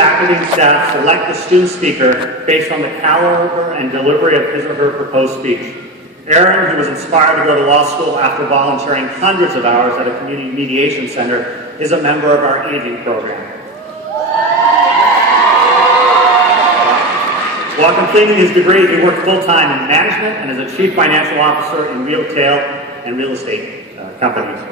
faculty and staff select the student speaker based on the caliber and delivery of his or her proposed speech. Aaron, who was inspired to go to law school after volunteering hundreds of hours at a community mediation center, is a member of our evening program. While completing his degree, he worked full-time in management and as a chief financial officer in retail and real estate companies.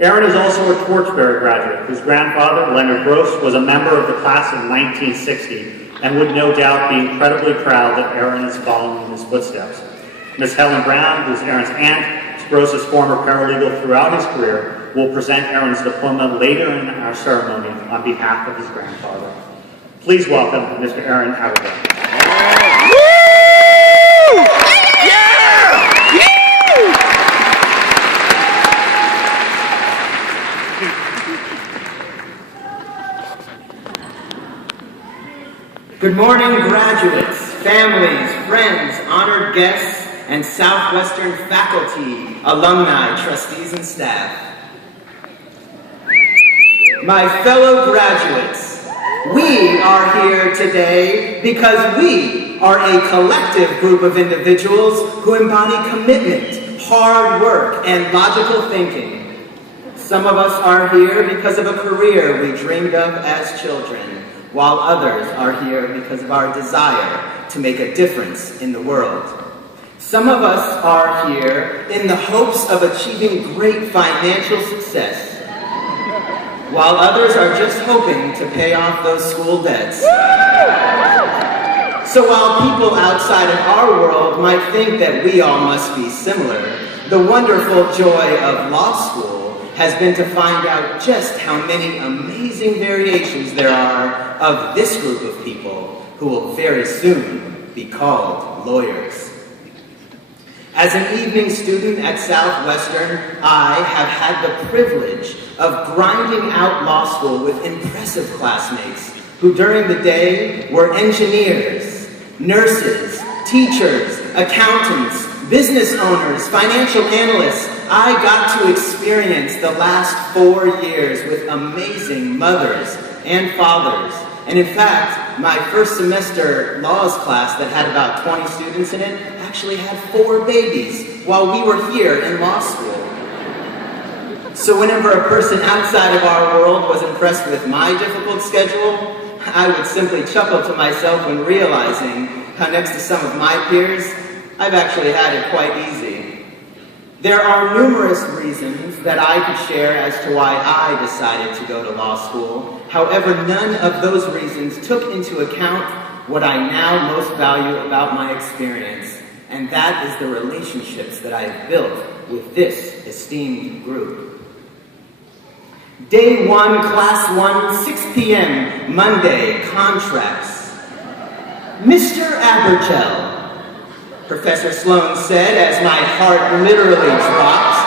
Aaron is also a Torchbearer graduate, whose grandfather, Leonard Gross, was a member of the class of 1960 and would no doubt be incredibly proud that Aaron is following in his footsteps. Ms. Helen Brown, who is Aaron's aunt, Gross's former paralegal throughout his career, will present Aaron's diploma later in our ceremony on behalf of his grandfather. Please welcome Mr. Aaron Abergel. Good morning, graduates, families, friends, honored guests, and Southwestern faculty, alumni, trustees, and staff. My fellow graduates, we are here today because we are a collective group of individuals who embody commitment, hard work, and logical thinking. Some of us are here because of a career we dreamed of as children, while others are here because of our desire to make a difference in the world. Some of us are here in the hopes of achieving great financial success, while others are just hoping to pay off those school debts. So while people outside of our world might think that we all must be similar, the wonderful joy of law school has been to find out just how many amazing variations there are of this group of people who will very soon be called lawyers. As an evening student at Southwestern, I have had the privilege of grinding out law school with impressive classmates who during the day were engineers, nurses, teachers, accountants, business owners, financial analysts. I got to experience the last 4 years with amazing mothers and fathers. And in fact, my first semester laws class that had about 20 students in it actually had 4 babies while we were here in law school. So whenever a person outside of our world was impressed with my difficult schedule, I would simply chuckle to myself when realizing how next to some of my peers, I've actually had it quite easy. There are numerous reasons that I could share as to why I decided to go to law school. However, none of those reasons took into account what I now most value about my experience, and that is the relationships that I've built with this esteemed group. Day 1, Class 1, 6 p.m., Monday, contracts. Mr. Abergel, Professor Sloan said as my heart literally dropped,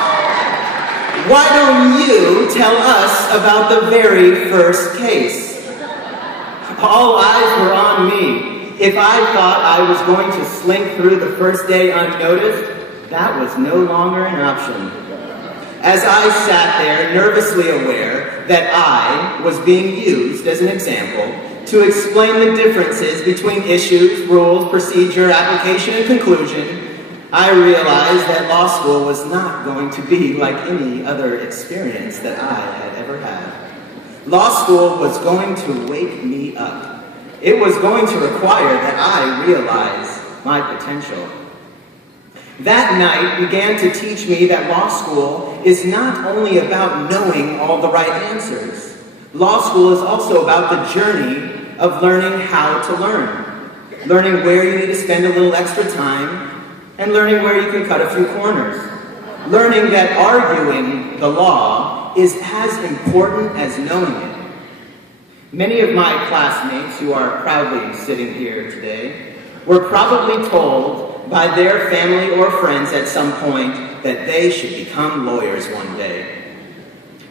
why don't you tell us about the very first case? All eyes were on me. If I thought I was going to slink through the first day unnoticed, that was no longer an option. As I sat there nervously aware that I was being used as an example to explain the differences between issues, rules, procedure, application, and conclusion, I realized that law school was not going to be like any other experience that I had ever had. Law school was going to wake me up. It was going to require that I realize my potential. That night began to teach me that law school is not only about knowing all the right answers. Law school is also about the journey of learning how to learn. Learning where you need to spend a little extra time, and learning where you can cut a few corners. Learning that arguing the law is as important as knowing it. Many of my classmates who are proudly sitting here today were probably told by their family or friends at some point that they should become lawyers one day.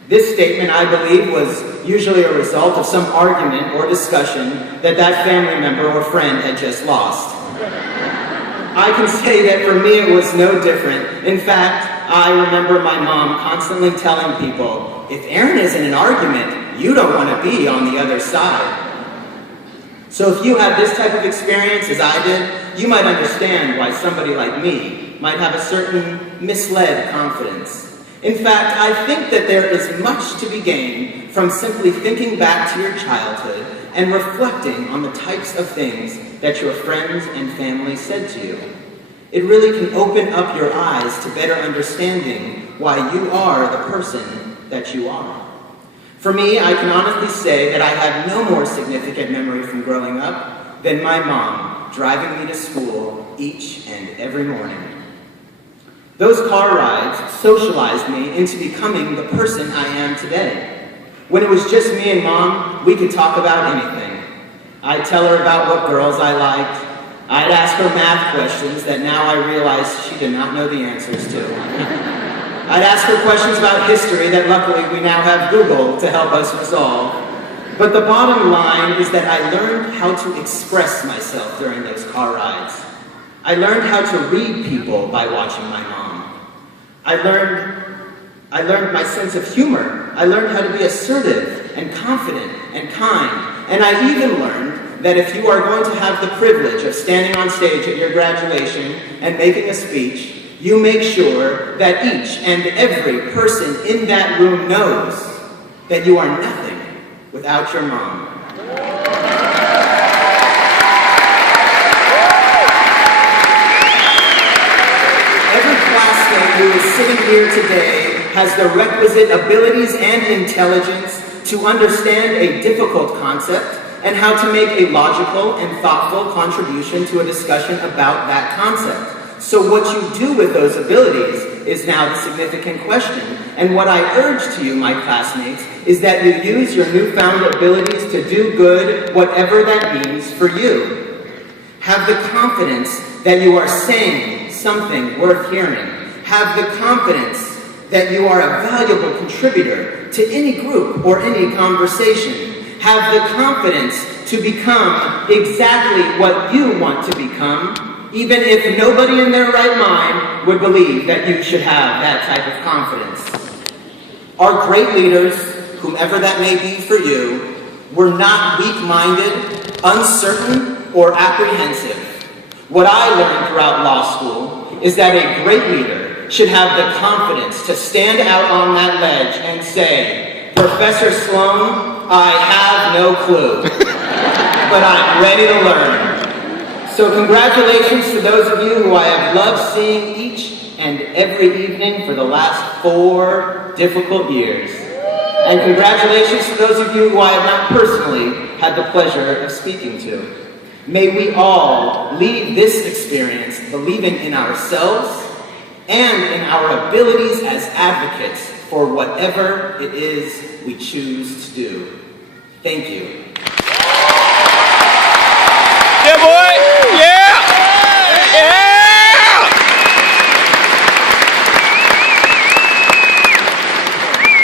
This statement, I believe, was usually a result of some argument or discussion that that family member or friend had just lost. I can say that for me it was no different. In fact, I remember my mom constantly telling people, if Aaron is in an argument, you don't want to be on the other side. So if you had this type of experience as I did, you might understand why somebody like me might have a certain misled confidence. In fact, I think that there is much to be gained from simply thinking back to your childhood and reflecting on the types of things that your friends and family said to you. It really can open up your eyes to better understanding why you are the person that you are. For me, I can honestly say that I have no more significant memory from growing up than my mom driving me to school each and every morning. Those car rides socialized me into becoming the person I am today. When it was just me and Mom, we could talk about anything. I'd tell her about what girls I liked. I'd ask her math questions that now I realize she did not know the answers to. I'd ask her questions about history that luckily we now have Google to help us resolve. But the bottom line is that I learned how to express myself during those car rides. I learned how to read people by watching my mom. I learned my sense of humor. I learned how to be assertive and confident and kind. And I even learned that if you are going to have the privilege of standing on stage at your graduation and making a speech, you make sure that each and every person in that room knows that you are nothing without your mom. Every classmate who is sitting here today has the requisite abilities and intelligence to understand a difficult concept and how to make a logical and thoughtful contribution to a discussion about that concept. So what you do with those abilities is now the significant question. And what I urge to you, my classmates, is that you use your newfound abilities to do good, whatever that means for you. Have the confidence that you are saying something worth hearing. Have the confidence that you are a valuable contributor to any group or any conversation. Have the confidence to become exactly what you want to become, even if nobody in their right mind would believe that you should have that type of confidence. Our great leaders, whomever that may be for you, were not weak-minded, uncertain, or apprehensive. What I learned throughout law school is that a great leader should have the confidence to stand out on that ledge and say, Professor Sloan, I have no clue, but I'm ready to learn. So congratulations to those of you who I have loved seeing each and every evening for the last 4 difficult years. And congratulations to those of you who I have not personally had the pleasure of speaking to. May we all leave this experience believing in ourselves and in our abilities as advocates for whatever it is we choose to do. Thank you.